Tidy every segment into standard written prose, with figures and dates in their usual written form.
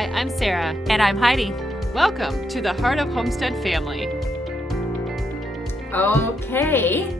Hi, I'm Sarah. And I'm Heidi. Welcome to the Heart of Homestead family. Okay,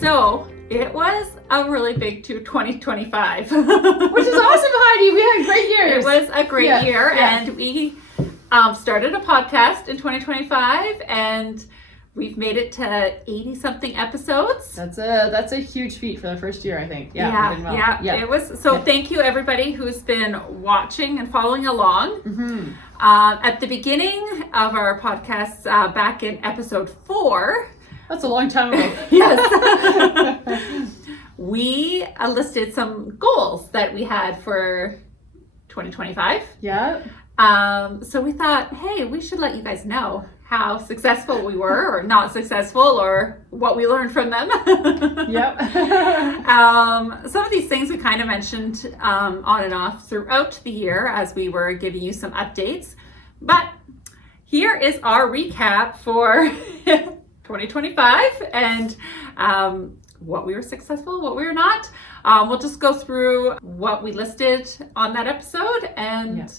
so it was a really big 2025. Which is awesome, Heidi. We had great years. It was a great year, yeah. and we started a podcast in 2025, and we've made it to 80-something episodes. That's a huge feat for the first year, I think. Yeah, we did well. Yeah. It was. So thank you, everybody who's been watching and following along. Mm-hmm. At the beginning of our podcast, back in episode 4. That's a long time ago. Yes. We listed some goals that we had for 2025. Yeah. So we thought, hey, we should let you guys know how successful we were or not successful or what we learned from them. Yep. Some of these things we kind of mentioned on and off throughout the year as we were giving you some updates. But here is our recap for 2025 and what we were successful, what we were not. We'll just go through what we listed on that episode and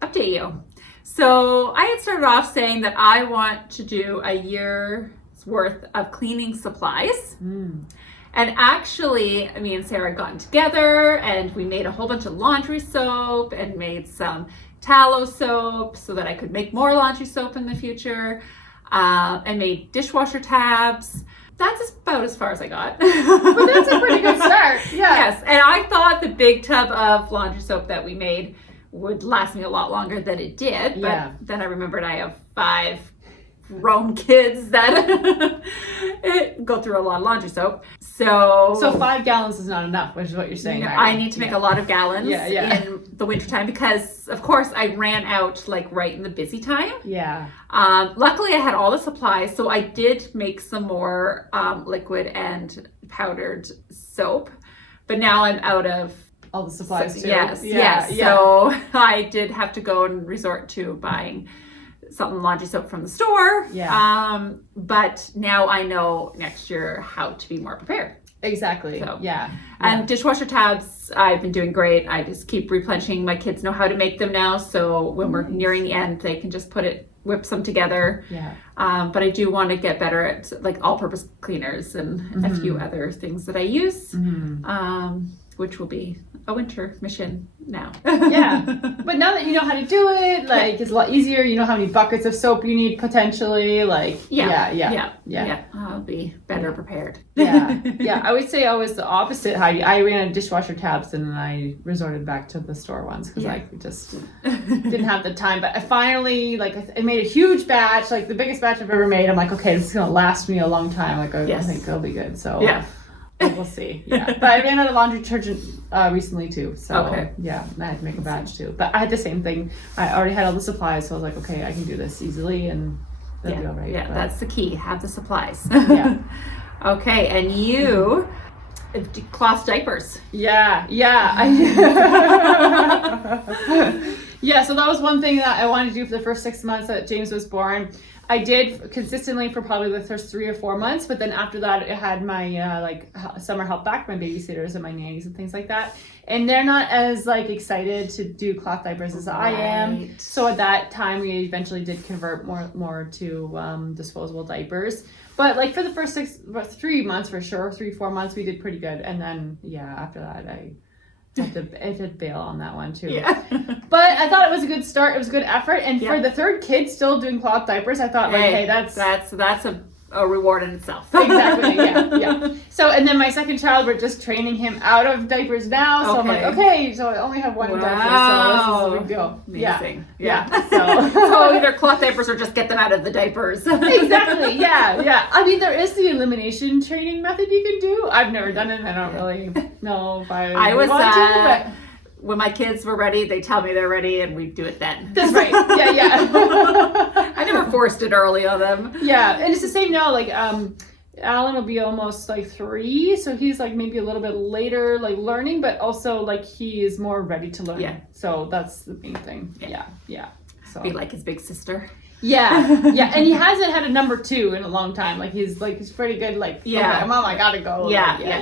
update you. So I had started off saying that I want to do a year's worth of cleaning supplies. And actually, me and Sarah had gotten together and we made a whole bunch of laundry soap and made some tallow soap so that I could make more laundry soap in the future. And made dishwasher tabs. That's about as far as I got. But that's a pretty good start. Yeah. Yes, and I thought the big tub of laundry soap that we made would last me a lot longer than it did. But then I remembered I have 5 grown kids that go through a lot of laundry soap. So 5 gallons is not enough, which is what you're saying. I need to make a lot of gallons in the wintertime because, of course, I ran out like right in the busy time. Yeah. Luckily, I had all the supplies, so I did make some more liquid and powdered soap. But now I'm out of all the supplies too. Yes. Yeah. So I did have to go and resort to buying some laundry soap from the store. Yeah. But now I know next year how to be more prepared. Exactly. So, yeah. And dishwasher tabs, I've been doing great. I just keep replenishing. My kids know how to make them now. So when we're nearing the end, they can just whip some together. Yeah. But I do want to get better at like all-purpose cleaners and a few other things that I use, which will be a winter mission now. Yeah. But now that you know how to do it, like it's a lot easier. You know how many buckets of soap you need potentially. Like Yeah. I'll be better prepared. Yeah. I would say I was the opposite, Heidi. I ran out of dishwasher tabs and then I resorted back to the store ones because I just didn't have the time. But I finally, I made a huge batch, like the biggest batch I've ever made. I'm like, okay, this is gonna last me a long time. Like I think it'll be good. So we'll see. Yeah. But I ran out of laundry detergent recently too. So I had to make a batch too. But I had the same thing. I already had all the supplies, so I was like, okay, I can do this easily and that'll be all right. Yeah, that's the key. Have the supplies. Yeah. Okay, and you cloth diapers. Yeah. Yeah, so that was one thing that I wanted to do for the first 6 months that James was born. I did consistently for probably the first 3 or 4 months, but then after that, I had my summer help back, my babysitters and my nannies and things like that. And they're not as excited to do cloth diapers as I am. So at that time, we eventually did convert more to disposable diapers. But for the first 3 months for sure, 3-4 months, we did pretty good. And then after that, I had to bail on that one too. Yeah. But I thought it was a good start. It was a good effort. And for the third kid still doing cloth diapers, I thought hey, that's a reward in itself. Exactly. Yeah. So and then my second child, we're just training him out of diapers now. So I'm like, okay, so I only have one diaper, so this is a big deal. Amazing. Yeah. So either cloth diapers or just get them out of the diapers. Exactly. Yeah. I mean, there is the elimination training method you can do. I've never done it. I don't really know if I want to, but when my kids were ready, they tell me they're ready and we do it then. That's right. Yeah. I never forced it early on them. Yeah, and it's the same now. Alan will be almost 3, so he's maybe a little bit later learning, but also he is more ready to learn. Yeah. So that's the main thing. Yeah. So be like his big sister. Yeah, and he hasn't had a number 2 in a long time. He's pretty good. Okay, Mom, I gotta go. He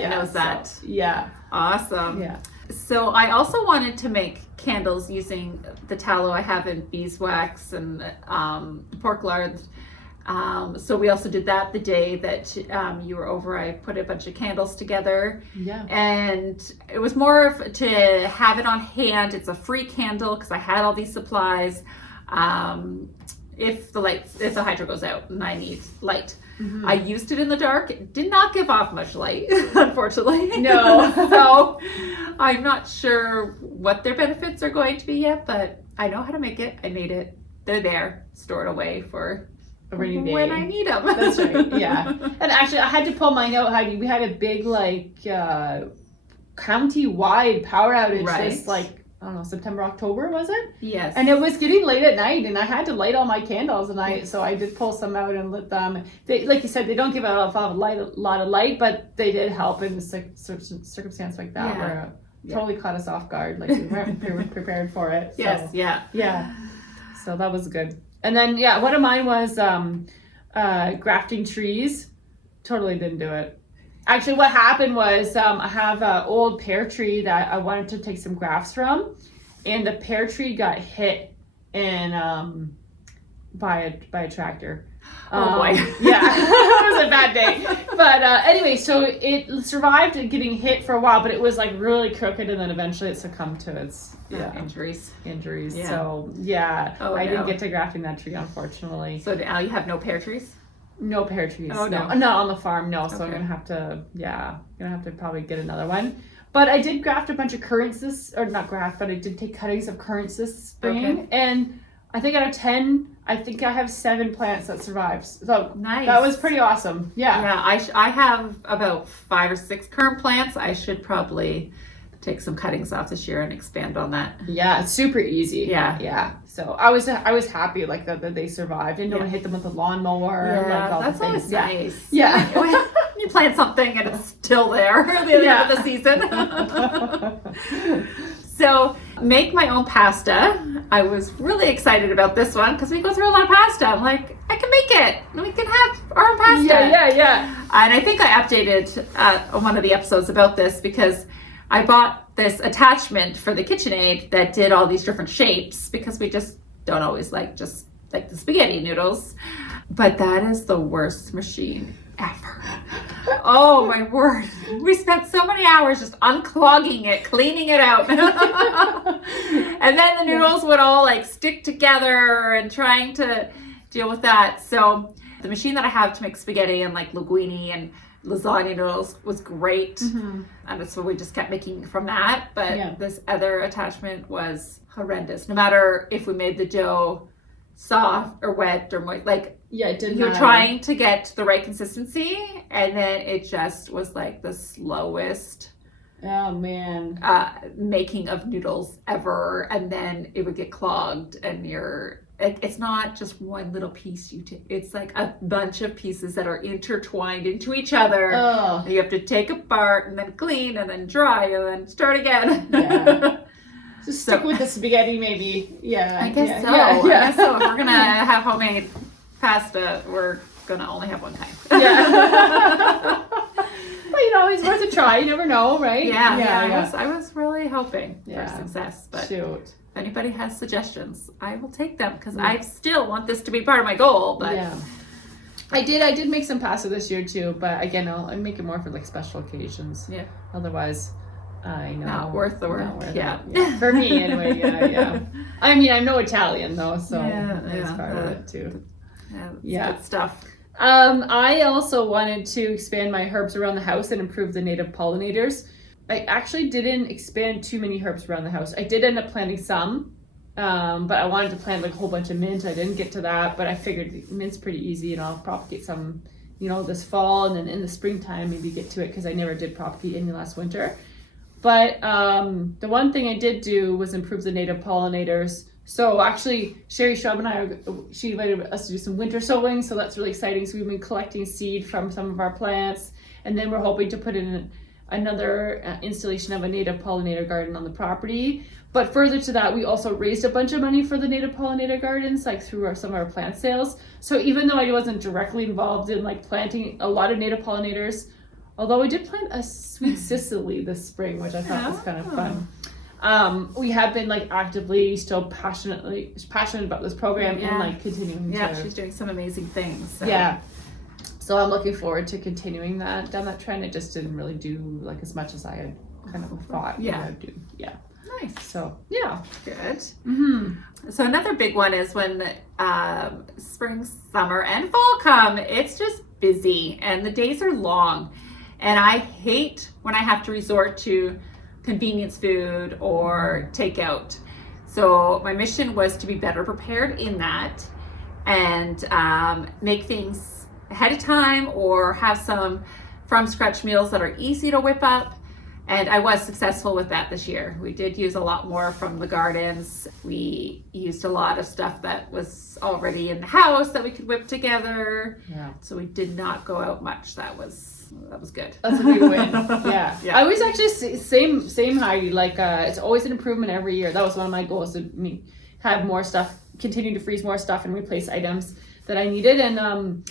knows that. So, yeah. Awesome. Yeah. So I also wanted to make candles using the tallow I have in beeswax and pork lard. So we also did that the day that you were over. I put a bunch of candles together. Yeah. And it was more of to have it on hand. It's a free candle because I had all these supplies. If the hydro goes out and I need light. Mm-hmm. I used it in the dark. It did not give off much light, unfortunately. No. So I'm not sure what their benefits are going to be yet, but I know how to make it. I made it. They're there, stored away for a rainy day when I need them. That's right. Yeah. And actually, I had to pull mine out, Heidi. We had a big county-wide power outage this I don't know, September, October, was it? Yes. And it was getting late at night, and I had to light all my candles, and so I did pull some out and lit them. They, like you said, they don't give out a lot of light, but they did help in a circumstance like that where it totally caught us off guard. Like we weren't prepared for it. So, yes. Yeah. Yeah. So that was good. And then one of mine was grafting trees. Totally didn't do it. Actually, what happened was I have an old pear tree that I wanted to take some grafts from, and the pear tree got hit by a tractor. Oh boy. Yeah, it was a bad day. But anyway, so it survived getting hit for a while, but it was like really crooked, and then eventually it succumbed to its injuries. Yeah. So I didn't get to grafting that tree, unfortunately. So now you have no pear trees? No pear trees. Oh, no. Not on the farm, no. So I'm gonna have to probably get another one. But I did graft a bunch of currants but I did take cuttings of currants this spring. Okay. And I think out of 10, I think I have 7 plants that survived. So nice. That was pretty awesome. Yeah. Yeah, I have about 5 or 6 currant plants. I should probably take some cuttings off this year and expand on that. Yeah, it's super easy. Yeah. So I was happy that they survived and no one hit them with a lawnmower. Yeah, all that's the always things. nice. Yeah. You plant something and it's still there at the end of the season. So make my own pasta. I was really excited about this one because we go through a lot of pasta. I'm like, I can make it. We can have our own pasta. Yeah. And I think I updated on one of the episodes about this because I bought this attachment for the KitchenAid that did all these different shapes because we just don't always like the spaghetti noodles. But that is the worst machine ever. Oh my word. We spent so many hours just unclogging it, cleaning it out. And then the noodles would all stick together and trying to deal with that. So the machine that I have to make spaghetti and linguine and lasagna noodles was great. Mm-hmm. And so we just kept making from that. But this other attachment was horrendous. No matter if we made the dough soft or wet or moist, it didn't you're trying to get the right consistency, and then it just was the slowest making of noodles ever, and then it would get clogged, and it's not just one little piece it's a bunch of pieces that are intertwined into each other. And you have to take apart and then clean and then dry and then start again. Just stick with the spaghetti, maybe. Yeah, I guess so. I guess so. If we're gonna have homemade pasta, we're gonna only have one kind. Yeah. Well, it's worth a try. You never know, right? Yeah. I was really hoping for success, but shoot. If anybody has suggestions, I will take them because I still want this to be part of my goal. But I did make some pasta this year too, but again, I'll make it more for special occasions. Yeah. Otherwise, I know. Not worth the work. For me, anyway. Yeah. I mean, I'm no Italian though, so that's part of it too. Yeah. Good stuff. I also wanted to expand my herbs around the house and improve the native pollinators. I actually didn't expand too many herbs around the house. I did end up planting some, but I wanted to plant a whole bunch of mint. I didn't get to that, but I figured mint's pretty easy, and I'll propagate some, this fall, and then in the springtime maybe get to it because I never did propagate any last winter. But the one thing I did do was improve the native pollinators. So actually, Sherry Schwab and she invited us to do some winter sowing, so that's really exciting. So we've been collecting seed from some of our plants, and then we're hoping to put in another installation of a native pollinator garden on the property. But further to that, we also raised a bunch of money for the native pollinator gardens, through some of our plant sales. So even though I wasn't directly involved in planting a lot of native pollinators, Although we did plant a sweet Sicily this spring, which I thought was kind of fun. We have been like actively still passionate about this program and like continuing to. She's doing some amazing things. So. Yeah. So I'm looking forward to continuing that down that trend. It just didn't really do like as much as I had kind of thought it would do. Yeah. Nice. So yeah. Good. Mm-hmm. So another big one is when spring, summer, and fall come. It's just busy and the days are long. And I hate when I have to resort to convenience food or takeout. So my mission was to be better prepared in that and make things ahead of time or have some from scratch meals that are easy to whip up. And I was successful with that this year. We did use a lot more from the gardens. We used a lot of stuff that was already in the house that we could whip together. Yeah. So we did not go out much. That was good. That's a big win. Yeah. I always actually same Heidi. Like it's always an improvement every year. That was one of my goals, to have more stuff, continue to freeze more stuff and replace items that I needed. And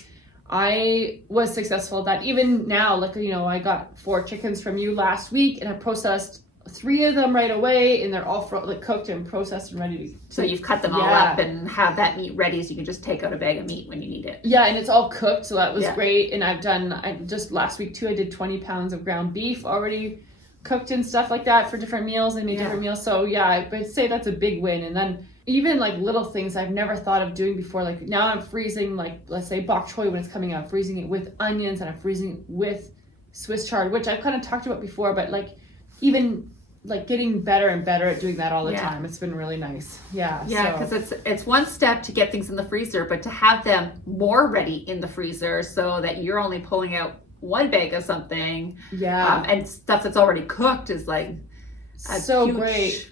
I was successful at that. Even now, like, I got 4 chickens from you last week and I processed 3 of them right away, and they're all cooked and processed and ready to. So you've cut them all up and have that meat ready, so you can just take out a bag of meat when you need it. Yeah, and it's all cooked, so that was great. And I just last week too, I did 20 pounds of ground beef already cooked and stuff like that for different meals and made different meals. So yeah, I'd say that's a big win. And then even like little things I've never thought of doing before. Like now I'm freezing, like let's say bok choy when it's coming out, I'm freezing it with onions and I'm freezing it with Swiss chard, which I've kind of talked about before, but like even like getting better and better at doing that all the time. It's been really nice. Yeah, because it's one step to get things in the freezer, but to have them more ready in the freezer so that you're only pulling out 1 bag of something and stuff that's already cooked is like so huge, great.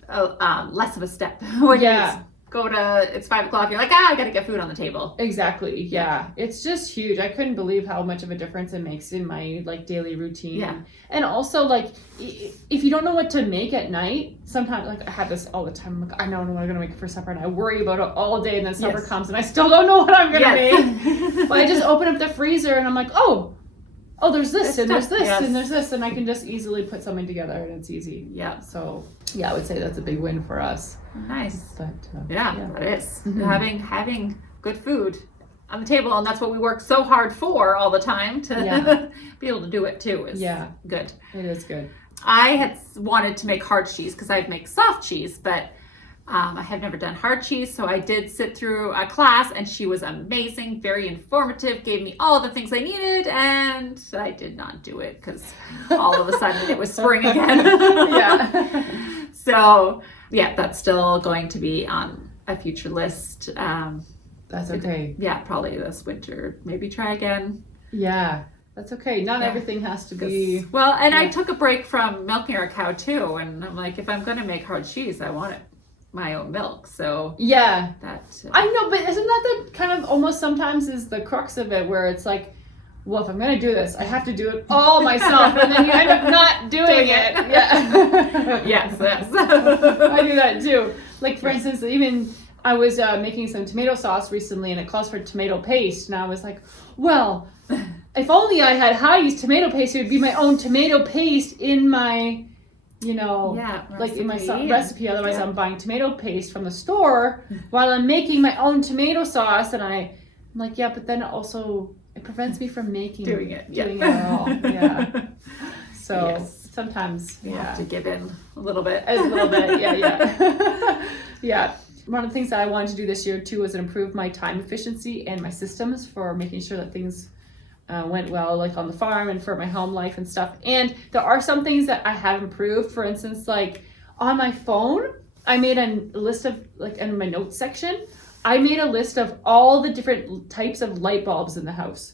Less of a step when you go to, it's 5 o'clock, you're like, I gotta get food on the table. Exactly. Yeah. It's just huge. I couldn't believe how much of a difference it makes in my like daily routine. Yeah. And also like if you don't know what to make at night, sometimes like I have this all the time. I'm like, I know what I'm gonna make for supper and I worry about it all day, and then supper comes and I still don't know what I'm gonna make. But I just open up the freezer and I'm like, oh, there's this and there's this and there's this, and I can just easily put something together and it's easy. Yeah. So yeah, I would say that's a big win for us. Nice. But that is. Having good food on the table, and that's what we work so hard for all the time to be able to do it too is good. It is good. I had wanted to make hard cheese because I'd make soft cheese, but I had never done hard cheese, so I did sit through a class and she was amazing, very informative, gave me all the things I needed, and I did not do it because all of a sudden it was spring again. So yeah, that's still going to be on a future list. That's okay. Probably this winter, maybe try again. Yeah, that's okay. Not everything has to be. Well, and I took a break from milking our cow too, and I'm like, if I'm going to make hard cheese, I want it my own milk. So that I know, but isn't that the kind of almost sometimes is the crux of it, where it's like, well, if I'm gonna do this, I have to do it all myself, and then you end up not doing it. Yes. I do that too. Like for instance, even I was making some tomato sauce recently, and it calls for tomato paste, and I was like, well, if only I had Heidi's tomato paste, it would be my own tomato paste in my like in my recipe. Otherwise I'm buying tomato paste from the store while I'm making my own tomato sauce, and I'm like, but then also it prevents me from doing it at all. So sometimes you have to give in a little bit. One of the things that I wanted to do this year too was improve my time efficiency and my systems for making sure that things went well, like on the farm and for my home life and stuff. And there are some things that I have improved. For instance, like on my phone, I made a list of, like in my notes section, I made a list of all the different types of light bulbs in the house.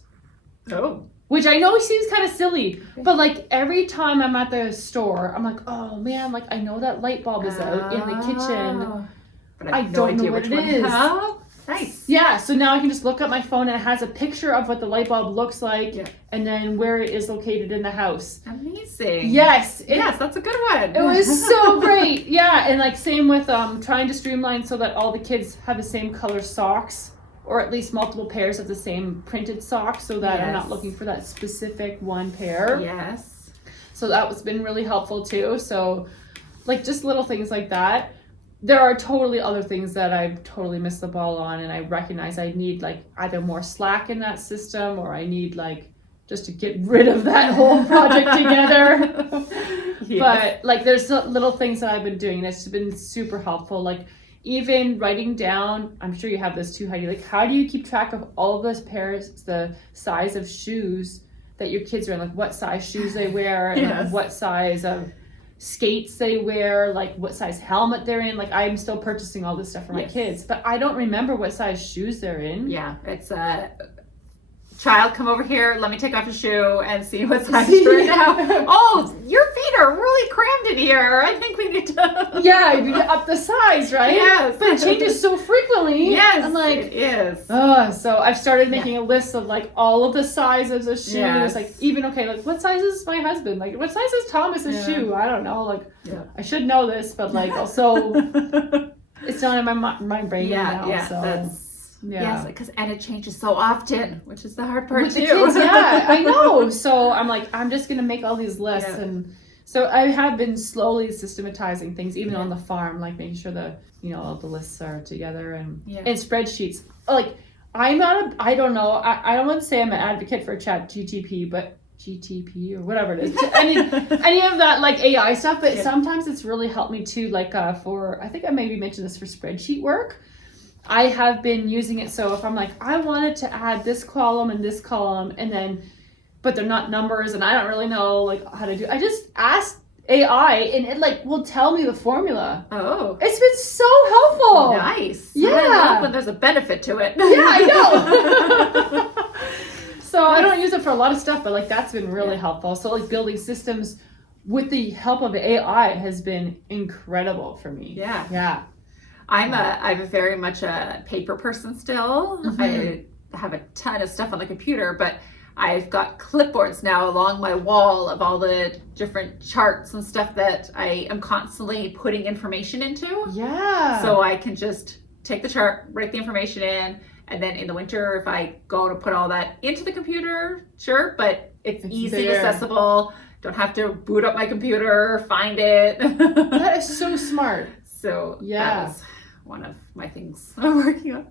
Oh. Which I know seems kind of silly, but like every time I'm at the store, I'm like, oh man, like I know that light bulb is out in the kitchen, but I don't know what it is. Oh, nice. Yeah, so now I can just look up my phone and it has a picture of what the light bulb looks like and then where it is located in the house. Amazing. Yes. Yes, that's a good one. It was so great. Yeah, and like same with trying to streamline so that all the kids have the same color socks or at least multiple pairs of the same printed sock so that I'm not Yes. looking for that specific one pair. Yes. So that was been really helpful too. So like just little things like that. There are totally other things that I've totally missed the ball on, and I recognize I need like either more slack in that system, or I need like just to get rid of that whole project together. Yes. But like there's little things that I've been doing and it's been super helpful. Like even writing down, I'm sure you have this too, Heidi, like how do you keep track of all of those pairs, the size of shoes that your kids are in, like what size shoes they wear, and Yes. like what size of skates they wear, like what size helmet they're in. Like I'm still purchasing all this stuff for my Yes. kids, but I don't remember what size shoes they're in. Yeah, it's child, come over here, let me take off your shoe and see what size you're in now. Oh, your feet are really crammed in here. I think we need to... Yeah, you get up the size, right? Yes. But it changes so frequently. Yes, I'm like, it is. so I've started making a list of like all of the sizes of shoes. Yes. Like even, okay, like what size is my husband? Like what size is Thomas's Yeah. shoe? I don't know. Like Yeah. I should know this, but like also it's not in my brain now. Yeah, So that's... yeah. Yes, and it changes so often, which is the hard part With too. the kids, yeah, I know. So I'm like, I'm just gonna make all these lists, Yeah. and so I have been slowly systematizing things, even on the farm, like making sure that all the lists are together and spreadsheets. Like I don't know. I don't want to say I'm an advocate for GTP, but GTP or whatever it is. Any of that like AI stuff, but sometimes it's really helped me too. Like for I think I maybe mentioned this for spreadsheet work. I have been using it, so if I'm like, I wanted to add this column and this column, and then, but they're not numbers, and I don't really know like how to do. I just ask AI, and it like will tell me the formula. Oh, It's been so helpful. nice. Yeah. I love when there's a benefit to it. Yeah, I know. So I don't use it for a lot of stuff, but like that's been really helpful. So like building systems with the help of AI has been incredible for me. Yeah. Yeah. I'm very much a paper person still. I have a ton of stuff on the computer, but I've got clipboards now along my wall of all the different charts and stuff that I am constantly putting information into. Yeah. So I can just take the chart, write the information in, and then in the winter, if I go to put all that into the computer, sure, but it's easy, there. accessible. Don't have to boot up my computer, find it. That is so smart. So Yeah. that was one of my things I'm working on.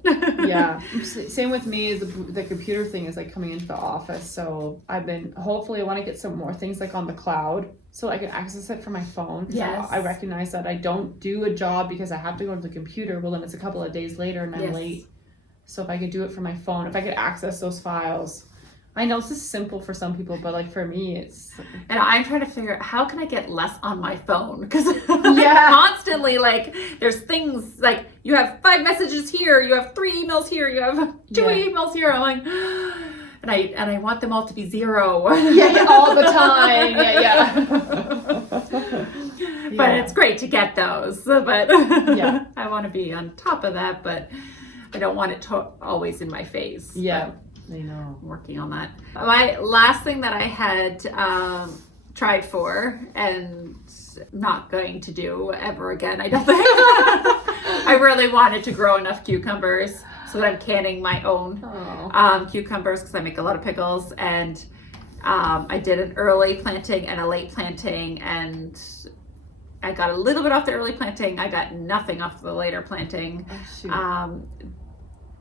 Yeah. Same with me. The computer thing is like coming into the office. So hopefully I want to get some more things like on the cloud so I can access it from my phone. Yes. I recognize that I don't do a job because I have to go to the computer. Well, then it's a couple of days later and I'm late. So if I could do it from my phone, if I could access those files. I know this is simple for some people, but like for me, it's... And I'm trying to figure out how can I get less on my phone? Because Yeah. constantly like there's things like you have 5 messages here, you have 3 emails here, you have 2 emails here. I'm like, and I want them all to be 0. Yeah, all the time. Yeah. But it's great to get those. But Yeah. I want to be on top of that, but I don't want it always in my face. Yeah. But I know. I'm working on that. My last thing that I had tried for and not going to do ever again, I don't think. I really wanted to grow enough cucumbers so that I'm canning my own cucumbers because I make a lot of pickles, and I did an early planting and a late planting, and I got a little bit off the early planting. I got nothing off the later planting. Oh,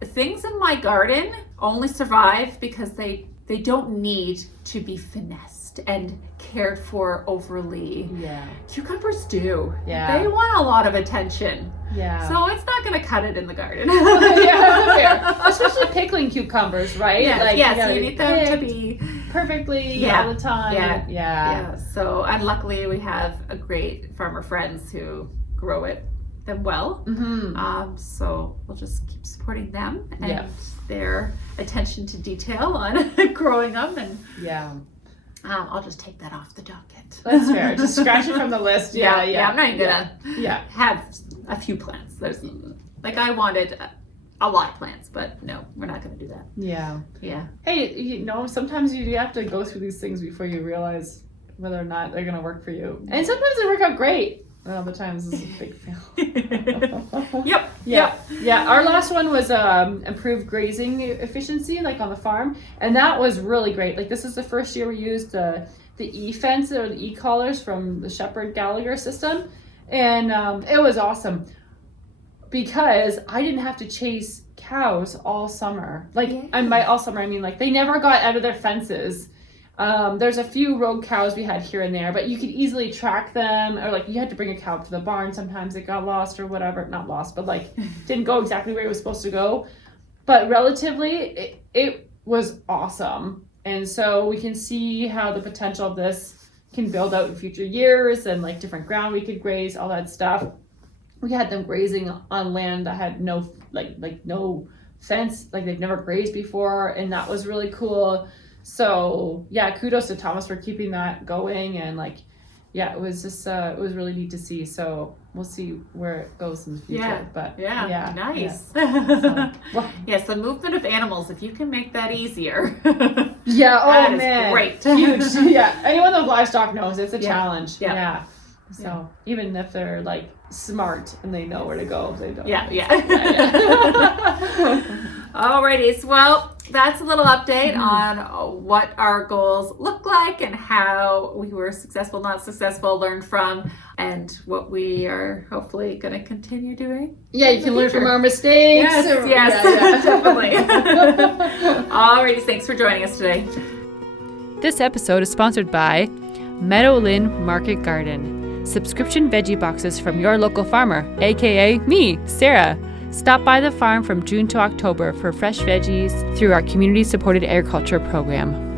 Things in my garden only survive because they don't need to be finessed and cared for overly. Yeah. Cucumbers do. Yeah. They want a lot of attention. Yeah. So it's not going to cut it in the garden. Yeah, especially pickling cucumbers, right? Yes, Like, yes, you need them to be perfectly Yeah. all the time. Yeah. Yeah. So, and luckily we have a great farmer friends who grow them well. Mm-hmm. So we'll just keep supporting them and Yeah. their attention to detail on growing them, and Yeah. I'll just take that off the docket. That's fair. Just scratch it from the list. Yeah. I'm not even gonna Yeah. have a few plants. There's like I wanted a lot of plants, but no, we're not gonna do that. Yeah. Yeah. Hey, sometimes you have to go through these things before you realize whether or not they're gonna work for you. And sometimes they work out great. And other times this is a big fail. Yep. Yeah. Yeah, our last one was improved grazing efficiency, like on the farm, and that was really great. Like this is the first year we used the e-fence or the e-collars from the Shepherd Gallagher system, and it was awesome because I didn't have to chase cows all summer. And by all summer I mean like they never got out of their fences. There's a few rogue cows we had here and there, but you could easily track them, or like you had to bring a cow to the barn. Sometimes it got lost or whatever. Not lost, but like didn't go exactly where it was supposed to go. But relatively, it was awesome. And so we can see how the potential of this can build out in future years, and like different ground we could graze, all that stuff. We had them grazing on land that had no no fence, like they've never grazed before, and that was really cool. So yeah, kudos to Thomas for keeping that going, and like it was just it was really neat to see. So we'll see where it goes in the future. But nice. So, Yes, the movement of animals, if you can make that easier. That is great. Huge. Anyone with livestock knows it's a challenge. Yeah. So even if they're like smart and they know where to go, they don't. Alrighty, well, that's a little update on what our goals look like and how we were successful, not successful, learned from, and what we are hopefully going to continue doing. Yeah, you can learn from our mistakes. Yes, definitely. Alrighty, thanks for joining us today. This episode is sponsored by Meadowlyn Market Garden. Subscription veggie boxes from your local farmer, aka me, Sarah. Stop by the farm from June to October for fresh veggies through our community-supported agriculture program.